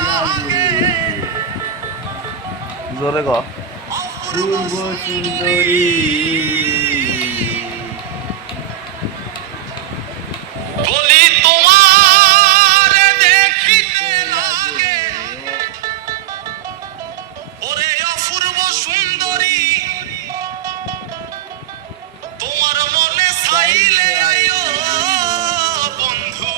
লাগে জোরে গ পূর্ব সুন্দরী বলি তোমার দেখিতে লাগে ওরে অপূর্ব সুন্দরী তোমার মনে চাইলে আইও বন্ধু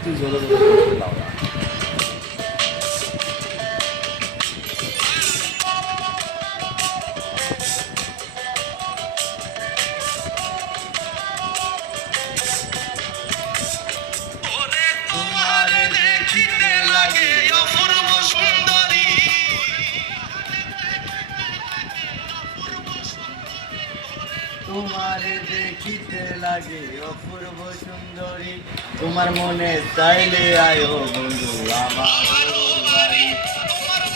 তুই জোরে জোরে দাও না ওরে তোমার দেখিতে লাগে অপূর্ব সুন্দরী তোমার দেখিতে লাগে অপূর্ব সুন্দরী তোমার মনে চাইলে আয়ো বন্ধু আমার বাড়ি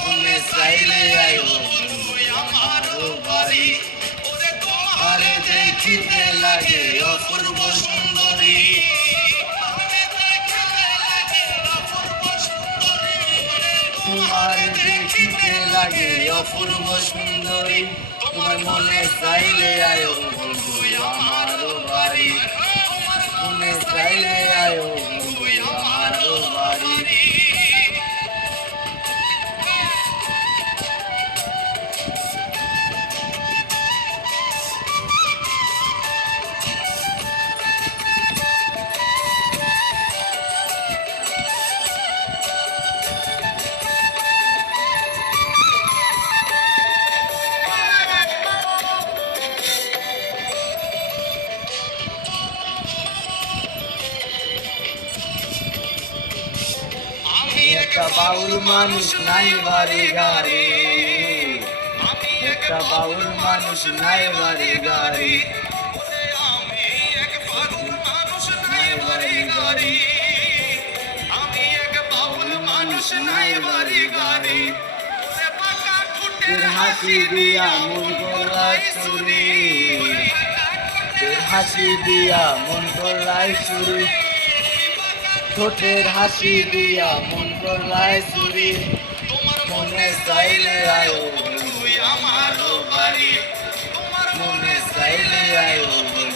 মনে চাইলে আয়ো বন্ধু আমার বাড়ি তোমার দেখিতে লাগে অপূর্ব সুন্দরী তোমার দেখিতে লাগে অপূর্ব সুন্দরী তোমার মনে চাইলে আয়ো বন্ধু আমার বাড়ি মনে চাইলে আয়ো বন্ধু আমার বাড়ি আমি একটা বাউল মানুষ নাই বাড়ি গাড়ি একটা বাউল মানুষ নাই বাড়ি গাড়ি আমি এক পাগল মানুষ নাই বাড়ি গাড়ি আমি এক বাউল মানুষ নাই বাড়ি গাড়ি ওরে পাকা ঠোঁটের তোর হাসি দিয়া মন করলাই চুরি তোর হাসি দিয়া মন করলাই চুরি ঠোঁটের হাসি দিয়া মন করলাই চুরি মনে চাইলে আয়ো বন্ধু আমার বাড়ি মনে চাইলে আয়ো বন্ধু